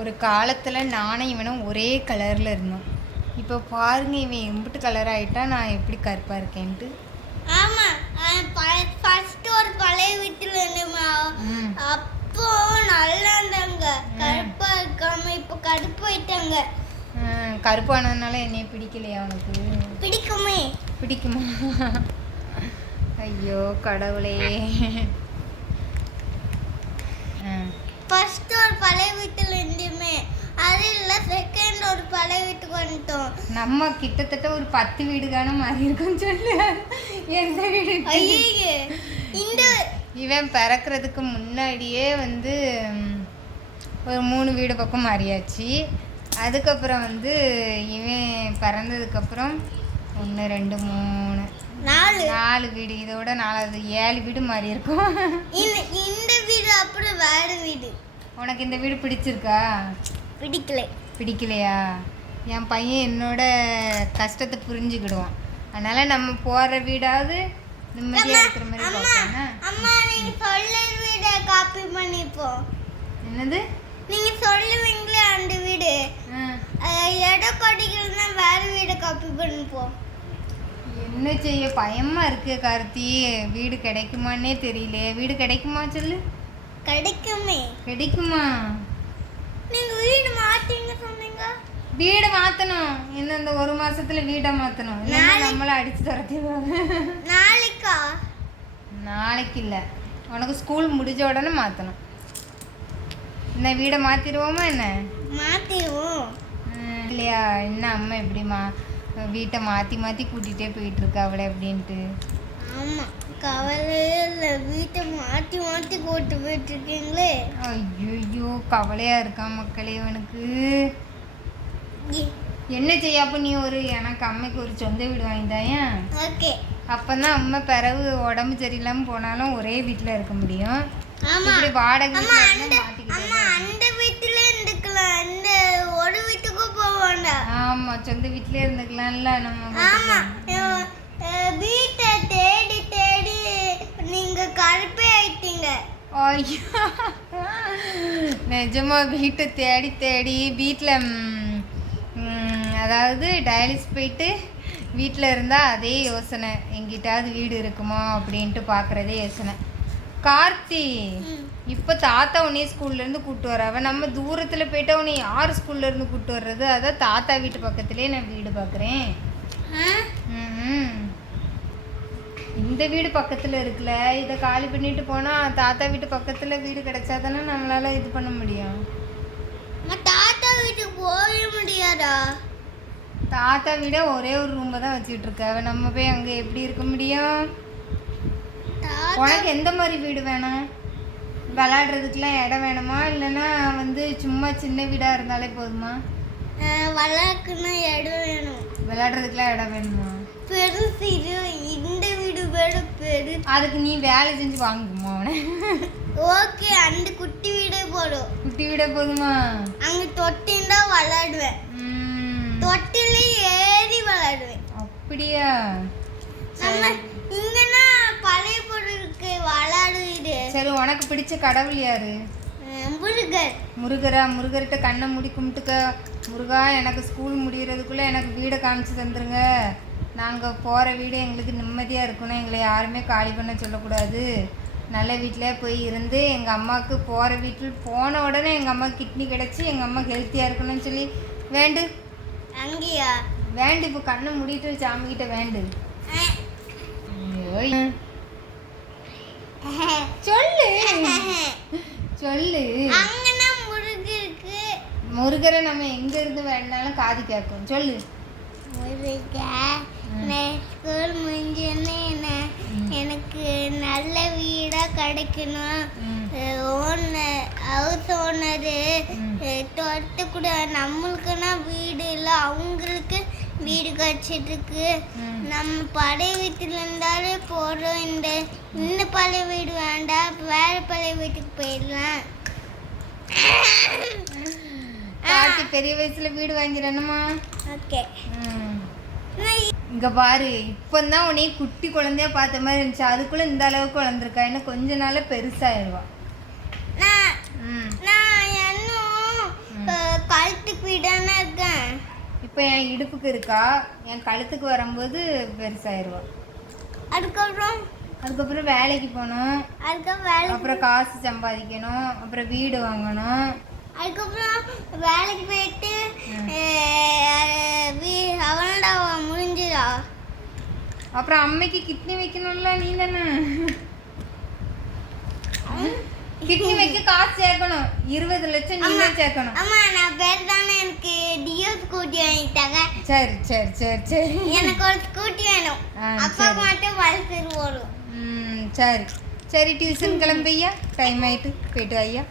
ஒரு காலத்தில் நானும் இவனும் ஒரே கலரில் இருந்தோம். இப்போ பாருங்க, இவன் எம்பிட்டு கலர் ஆகிட்டா, நான் எப்படி கருப்பாக இருக்கேன்ட்டு. ஆமாம், ஃபர்ஸ்ட் ஒரு பழைய வீட்டில் இருந்தோமா, அப்போ நல்லா இருந்தாங்க, கருப்பாக இருக்காம இப்போ கருப்பாயிட்டாங்க. கருப்பானதுனால என்னைய பிடிக்கலையா உனக்கு? பிடிக்குமா? ஐயோ கடவுளே. ஃபர்ஸ்ட் ஒரு பழைய வீட்டில் இருந்துமே, அது இல்லை செகண்ட் ஒரு பழைய வீட்டுக்கு வந்துட்டோம். நம்ம கிட்டத்தட்ட ஒரு 10 வீடுகான மாறி இருக்கோம். சொல்லு எந்த வீடு? இந்த இவன் பிறக்கிறதுக்கு முன்னாடியே வந்து ஒரு 3 வீடு பக்கம் மாறியாச்சு. அதுக்கப்புறம் வந்து இவன் பிறந்ததுக்கப்புறம் 1 2 3 4 வீடு, இதோட 4வது 7 வீடு மாறி இருக்கும். இந்த வீடு அப்புறம் வேற வீடு. உனக்கு இந்த வீடு பிடிச்சிருக்கா? பிடிக்கலையா? என் பையன் என்னோட கஷ்டத்தை புரிஞ்சுக்கிடுவான். அதனால நம்ம போகிற வீடாவது நிம்மதியாக இருக்கிற மாதிரி பார்க்கணும். அம்மா, நீங்க சொல்ல வீடை காப்பி பண்ணிப்போம். என்னது? நீங்க சொல்லுவீங்களே அந்த வீடு, இடம் படிக்கலன்னா வேற வீடை காப்பி பண்ணிப்போம். என்ன செய்ய, பயமா இருக்கு கார்த்தி. வீடு கிடைக்குமான்னே தெரியல. வீடு கிடைக்குமா சொல்லு? கிடைக்குமா? நீங்க வீடு மாத்தீங்க சொன்னீங்க. வீடு மாத்தணும். இன்னும் இந்த 1 மாசத்துல வீடை மாத்தணும். நம்மள அடிச்சு துரத்திடுவாங்க. நாளைக்கு இல்ல, உனக்கு ஸ்கூல் முடிஞ்ச உடனே மாத்தணும். இந்த வீடை மாத்திடுவோமா? என்ன மாத்திடுவோம் இல்லையா? என்ன அம்மா எப்படிமா வீட்டை மாற்றி கூட்டிகிட்டே போயிட்டுருக்கா அவளை அப்படின்ட்டு? ஆமாம், கவலையே இல்லை, வீட்டை மாற்றி கூட்டு போயிட்டுருக்கீங்களே. ஐயோ கவலையாக இருக்கான் மக்களே அவனுக்கு. என்ன செய்ய? அப்போ நீ எனக்கு அம்மைக்கு ஒரு சொந்த வீடு வாங்கிட்டாயா? ஓகே. அப்போ தான் அம்மா பிறகு உடம்பு சரியில்லாமல் போனாலும் ஒரே வீட்டில் இருக்க முடியும். இப்படி வாடகை அந்த வீட்டிலே இருந்துக்கலாம், இந்த ஒரு வீட்டுக்கும் போக வேண்டாம். ஆமா, சொந்த வீட்டிலே இருந்துக்கலாம்ல நம்ம. ஆமா, வீட்டை தேடி தேடி நீங்க கருப்பே ஆயிட்டீங்க. ஐயோ நிஜமா வீட்டை தேடி தேடி வீட்டில் அதாவது டயாலிஸ் போயிட்டு வீட்டில் இருந்தால் அதே யோசனை, எங்கிட்டாவது வீடு இருக்குமா அப்படின்ட்டு பார்க்குறதே யோசனை. கார்த்தி, இப்போ தாத்தா உன்னைய ஸ்கூல்லேருந்து கூப்பிட்டு வராவ. நம்ம தூரத்தில் போயிட்டா உன்னை யார் ஸ்கூல்லேருந்து கூப்பிட்டு வர்றது? அதான் தாத்தா வீட்டு பக்கத்துலேயே நான் வீடு பார்க்குறேன். இந்த வீடு பக்கத்தில் இருக்குல்ல, இதை காலி பண்ணிட்டு போனால் தாத்தா வீட்டு பக்கத்தில் வீடு கிடைச்சா தானே நம்மளால இது பண்ண முடியும். தாத்தா வீட்டுக்கு போக முடியாதா? தாத்தா வீட ஒரே ஒரு ரூமை தான் வச்சுட்டு இருக்க. நம்ம போய் அங்கே எப்படி இருக்க முடியும்? உனக்கு எந்த மாதிரி வீடு வேணும்? விளையாடுறதுக்குலாம் இடம் வேணுமா, இல்லைன்னா வந்து சும்மா சின்ன வீடாக இருந்தாலே போதுமா? விளையாடுறதுக்குலாம் இடம் வேணுமா? பெருசு, இந்த வீடு வேணும் பெருசு. அதுக்கு நீ வேலை செஞ்சு வாங்குமா அவனை? ஓகே, அந்த குட்டி வீடே போதும். குட்டி வீடே போதுமா? அங்கே தொட்டின்னு தான் விளையாடுவேன். தொட்டில ஏறி விளையாடுவேன். அப்படியா? இங்கன்னா பழைய பொருளுக்கு விளையாடுது. சரி, உனக்கு பிடிச்ச கடவுள் யாரு? முருகரா? முருகர்கிட்ட கண்ணை மூடி கும்பிட்டுக்க. முருகா, எனக்கு ஸ்கூல் முடிகிறதுக்குள்ளே எனக்கு வீடை காமிச்சு தந்துருங்க. நாங்கள் போகிற வீடு எங்களுக்கு நிம்மதியாக இருக்கணும். எங்களை யாருமே காலி பண்ண சொல்லக்கூடாது. நல்ல வீட்டிலே போய் இருந்து எங்கள் அம்மாவுக்கு போகிற வீட்டில் போன உடனே எங்கள் அம்மா கிட்னி கிடச்சி எங்கள் அம்மா ஹெல்த்தியாக இருக்கணும்னு சொல்லி வேண்டு. அங்கேயா வேண்டு? இப்போ கண்ணை மூடிட்டு சாமிக்கிட்ட வேண்டு. சொல்லு. முருகரை நம்ம எங்க இருந்து வேணாலும் காது கேட்கும். சொல்லு. ஸ்கூல் முடிஞ்சோன்னு எனக்கு நல்ல வீடா கிடைக்கணும். ஹவுஸ் ஓனரு தொட்டு கூட நம்மளுக்குன்னா வீடு இல்லை, அவங்களுக்கு வீடு கிடைச்சிட்டு இருக்கு. நம்ம பழைய வீட்டில் இருந்தாலே போடுறோம். இந்த பழைய வீடு வேண்டாம், வேற பழைய வீட்டுக்கு போயிடலாம். பெரிய வயசுல வீடு வாங்கிறேன்னுமா? ஓகே. இங்க பாரு, இப்பதான் உன்னைய குட்டி குழந்தையா பார்த்த மாதிரி இருந்துச்சு. அதுக்குள்ள இந்த அளவுக்கு வளர்ந்துருக்கா. இன்னும் கொஞ்ச நாள்ல பெருசாயிடுவா. கழுத்துக்கு வீடானே இருக்கேன். இப்போ என் இடுப்புக்கு இருக்கா, என் கழுத்துக்கு வரும்போது பெருசாயிருவா. அதுக்கப்புறம் வேலைக்கு போகணும், அப்புறம் காசு சம்பாதிக்கணும், அப்புறம் வீடு வாங்கணும். அதுக்கப்புறம் வேலைக்கு போயிட்டு அவனடா முடிஞ்சிடா. அப்புறம் அம்மைக்கு கிட்னி வைக்கணும்ல, நீ தானே கிட்னி வைக்க காசு சேர்க்கணும். 20 லட்சம் நீ தான் சேர்க்கணும். அம்மா நான் பேர் தானே எனக்கு டியோ ஸ்கூட்டி வாங்கிட்டாங்க. சரி சரி சரி சரி எனக்கு ஒரு ஸ்கூட்டி வேணும். அப்பாவுக்கு மட்டும் பல்சர் வரும். சரி சரி டியூஷன் கிளம்பியா, டைம் ஆயிட்டு போயிட்டு ஐயா.